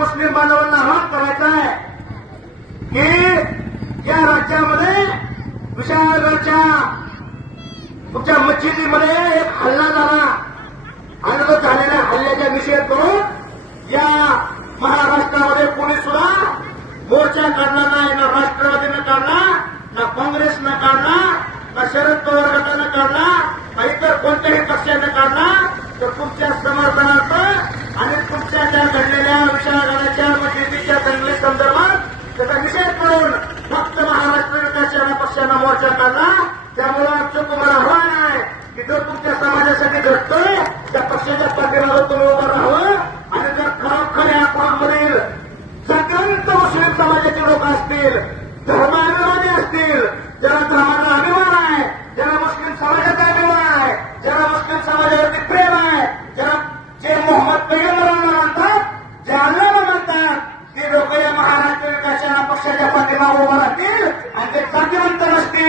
मुस्लिम बांधवांना आवाहन करायचं आहे की या राज्यामध्ये विशाळगडच्या तुमच्या मस्जिदीमध्ये एक हल्ला झाला आणि तो झालेल्या हल्ल्याचा निषेध करून या महाराष्ट्रामध्ये कोणी सुद्धा मोर्चा काढला नाही. ना राष्ट्रवादीनं काढला, ना काँग्रेसनं काढला, ना शरद पवार गटानं काढला, ना इतर कोणत्याही पक्षानं काढला. तर तुमच्या समर्थनार्थ आणि तुमच्या त्या घडलेल्या विशाळगडाच्या मस्जिदीच्या दंगली संदर्भात त्याचा निषेध करून फक्त महाराष्ट्र विकास सेना पक्षानं मोर्चा काढला. त्यामुळे आमचं तुम्हाला आव्हान आहे की जर तुमच्या समाजासाठी घडतोय त्या पक्षाच्या पाठीमागे तुम्ही उभं राहावं आणि जर खरोखर या कोणमधील संक्रमित मुस्लिम समाजाचे लोक असतील, धर्माभिमानी असतील, ज्याला धर्माचा अभिमान आहे, ज्याला मुस्लिम समाजाचा अभिमान आहे, ज्याला मुस्लिम समाजावरती प्रेम आहे, ज्याला जे मोहम्मद पैगंबरांना मानतात, जे अल्लाहला मानतात, ते लोक या महाराष्ट्र विकास सेना पक्षाच्या पाठीमागे उभं राहतील आणि ते जातीवंत नसतील.